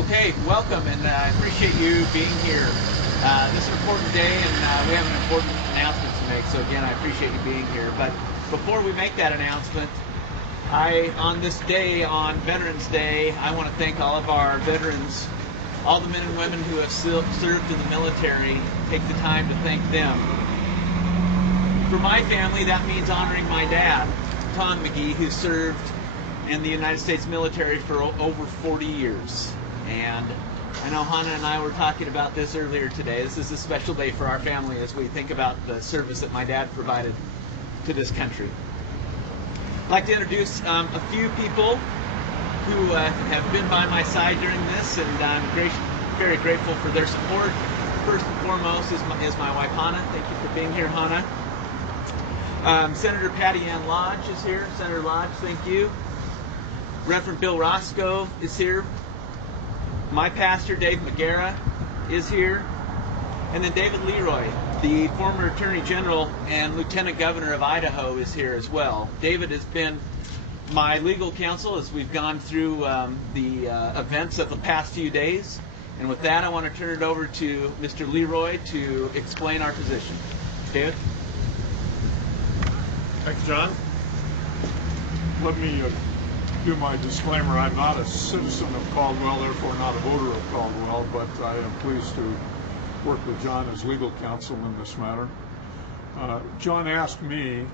Okay, welcome, and I appreciate you being here. This is an important day, and we have an important announcement to make, so again, I appreciate you being here. But before we make that announcement, on this day, on Veterans Day, I want to thank all of our veterans, all the men and women who have served in the military. Take the time to thank them. For my family, that means honoring my dad, Tom McGee, who served in the United States military for over 40 years. And I know Hannah and I were talking about this earlier today. This is a special day for our family as we think about the service that my dad provided to this country. I'd like to introduce a few people who have been by my side during this, and I'm very grateful for their support. First and foremost is my wife Hannah. Thank you for being here, Hannah. Senator Patty Ann Lodge is here. Senator Lodge, thank you. Reverend Bill Roscoe is here. My pastor, Dave McGarrah, is here. And then David Leroy, the former Attorney General and Lieutenant Governor of Idaho, is here as well. David has been my legal counsel as we've gone through the events of the past few days. And with that, I want to turn it over to Mr. Leroy to explain our position. David? Thank you, John. Let me do my disclaimer. I'm not a citizen of Caldwell, therefore not a voter of Caldwell, but I am pleased to work with John as legal counsel in this matter. John asked me,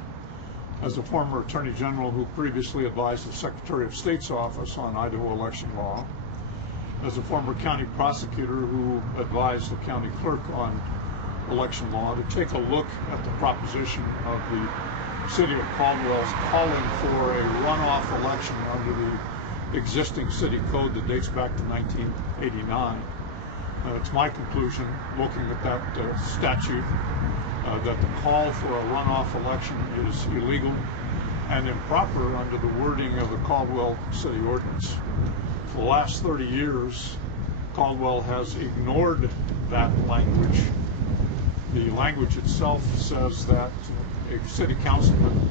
as a former Attorney General who previously advised the Secretary of State's office on Idaho election law, as a former county prosecutor who advised the county clerk on election law, to take a look at the proposition of the City of Caldwell's calling for a runoff election under the existing city code that dates back to 1989. It's my conclusion, looking at that statute, that the call for a runoff election is illegal and improper under the wording of the Caldwell City Ordinance. For the last 30 years, Caldwell has ignored that language. The language itself says that a city councilman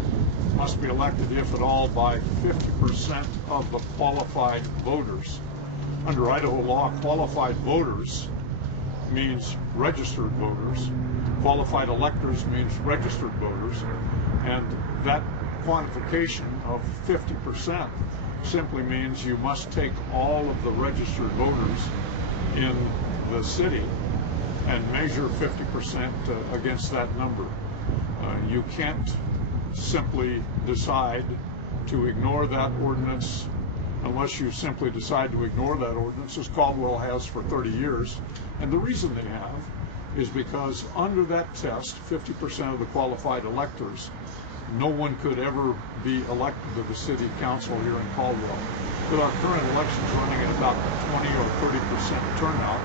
must be elected, if at all, by 50% of the qualified voters. Under Idaho law, qualified voters means registered voters. Qualified electors means registered voters. And that quantification of 50% simply means you must take all of the registered voters in the city and measure 50% against that number. You can't simply decide to ignore that ordinance unless you simply decide to ignore that ordinance, as Caldwell has for 30 years. And the reason they have is because under that test, 50% of the qualified electors, no one could ever be elected to the city council here in Caldwell. With our current elections running at about 20 or 30% turnout,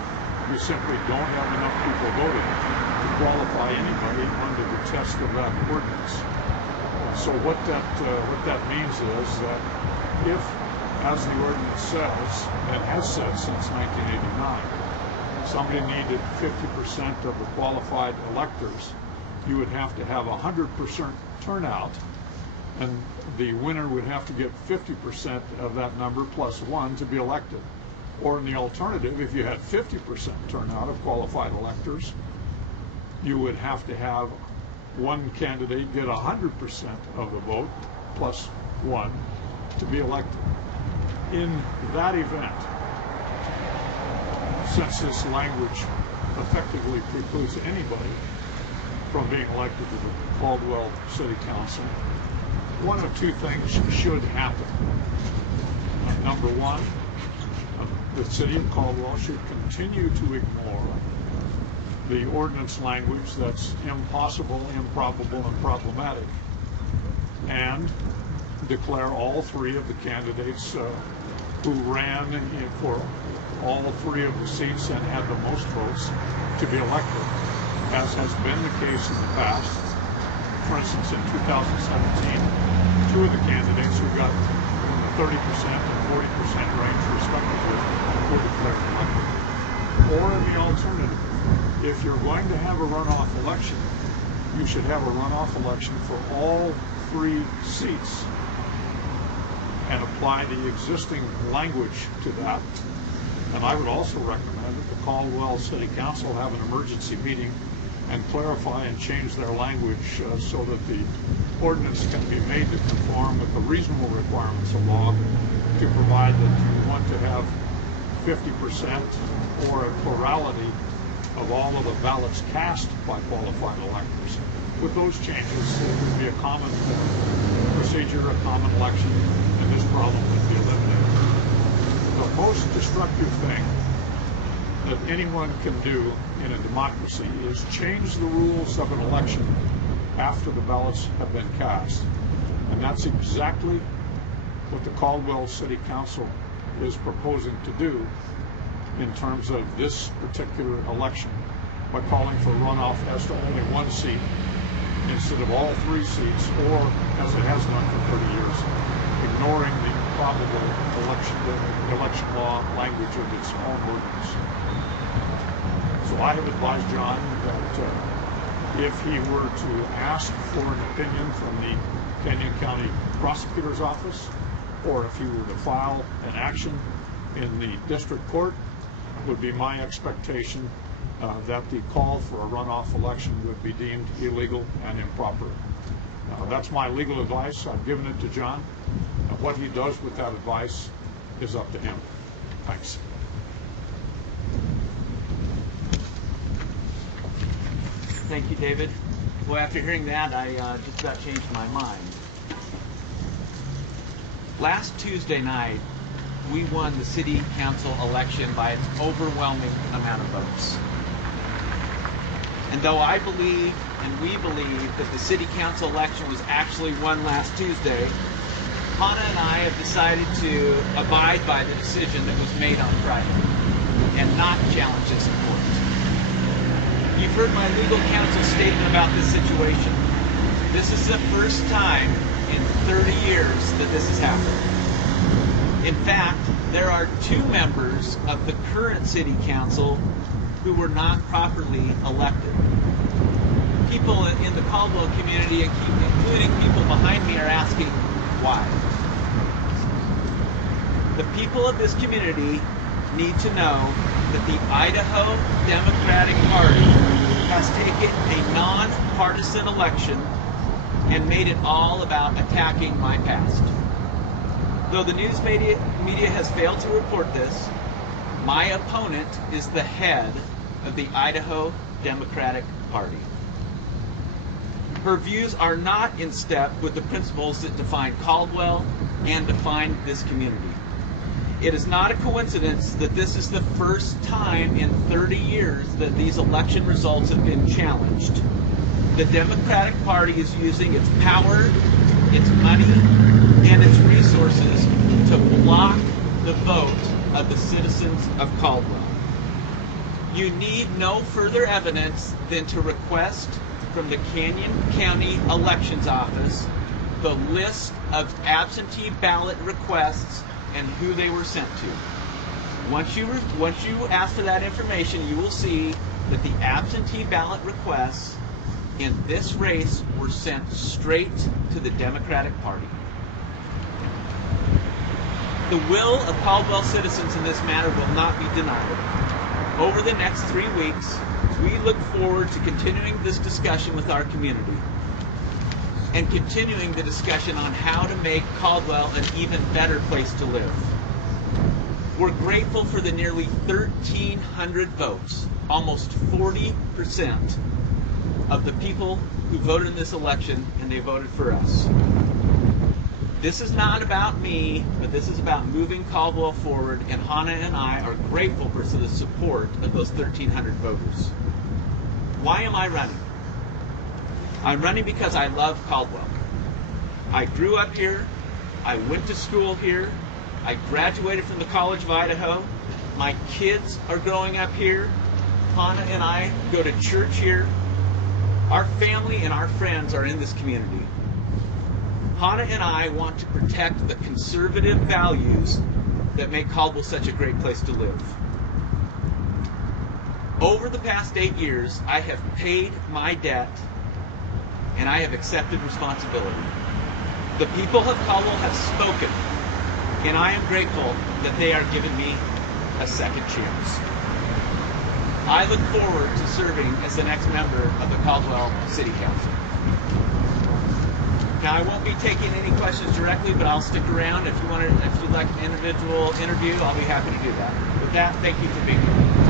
we simply don't have enough people voting to qualify anybody under the test of that ordinance. So what that means is that if, as the ordinance says, and has said since 1989, somebody needed 50% of the qualified electors, you would have to have 100% turnout, and the winner would have to get 50% of that number plus one to be elected. Or in the alternative, if you had 50% turnout of qualified electors, you would have to have one candidate get 100% of the vote plus one to be elected. In that event, since this language effectively precludes anybody from being elected to the Caldwell City Council, one of two things should happen. Number one, the City of Caldwell should continue to ignore the ordinance language that's impossible, improbable, and problematic, and declare all three of the candidates who ran for all three of the seats and had the most votes to be elected, as has been the case in the past. For instance, in 2017, two of the candidates who got in the 30% and 40% range respectively were declared elected. Or in the alternative, if you're going to have a runoff election, you should have a runoff election for all three seats and apply the existing language to that. And I would also recommend that the Caldwell City Council have an emergency meeting and clarify and change their language so that the ordinance can be made to conform with the reasonable requirements of law, to provide that you want to have 50% or a plurality of all of the ballots cast by qualified electors. With those changes, it would be a common procedure, a common election, and this problem would be eliminated. The most destructive thing that anyone can do in a democracy is change the rules of an election after the ballots have been cast. And that's exactly what the Caldwell City Council is proposing to do in terms of this particular election, by calling for runoff as to only one seat instead of all 3 seats, or as it has done for 30 years, ignoring the probable election law language of its own ordinance. So I have advised John that if he were to ask for an opinion from the Canyon County Prosecutor's Office, or if he were to file an action in the district court, it would be my expectation that the call for a runoff election would be deemed illegal and improper. That's my legal advice. I've given it to John. What he does with that advice is up to him. Thanks. Thank you, David. Well, after hearing that, I just about changed my mind. Last Tuesday night, we won the city council election by its overwhelming amount of votes. And though I believe, and we believe, that the city council election was actually won last Tuesday, Hannah and I have decided to abide by the decision that was made on Friday and not challenge this in court. You've heard my legal counsel statement about this situation. This is the first time in 30 years that this has happened. In fact, there are 2 members of the current city council who were not properly elected. People in the Caldwell community, including people behind me, are asking why. The people of this community need to know that the Idaho Democratic Party has taken a non-partisan election and made it all about attacking my past. Though the news media has failed to report this, my opponent is the head of the Idaho Democratic Party. Her views are not in step with the principles that define Caldwell and define this community. It is not a coincidence that this is the first time in 30 years that these election results have been challenged. The Democratic Party is using its power, its money, and its resources to block the vote of the citizens of Caldwell. You need no further evidence than to request from the Canyon County Elections Office the list of absentee ballot requests and who they were sent to. Once you ask for that information, you will see that the absentee ballot requests in this race were sent straight to the Democratic Party. The will of Caldwell citizens in this matter will not be denied. Over the next 3 weeks, we look forward to continuing this discussion with our community and continuing the discussion on how to make Caldwell an even better place to live. We're grateful for the nearly 1,300 votes, almost 40% of the people who voted in this election, and they voted for us. This is not about me, but this is about moving Caldwell forward, and Hannah and I are grateful for the support of those 1,300 voters. Why am I running? I'm running because I love Caldwell. I grew up here. I went to school here. I graduated from the College of Idaho. My kids are growing up here. Hannah and I go to church here. Our family and our friends are in this community. Hannah and I want to protect the conservative values that make Caldwell such a great place to live. Over the past 8 years, I have paid my debt and I have accepted responsibility. The people of Caldwell have spoken, and I am grateful that they are giving me a second chance. I look forward to serving as the next member of the Caldwell City Council. Now, I won't be taking any questions directly, but I'll stick around. If you'd like an individual interview, I'll be happy to do that. With that, thank you for being here.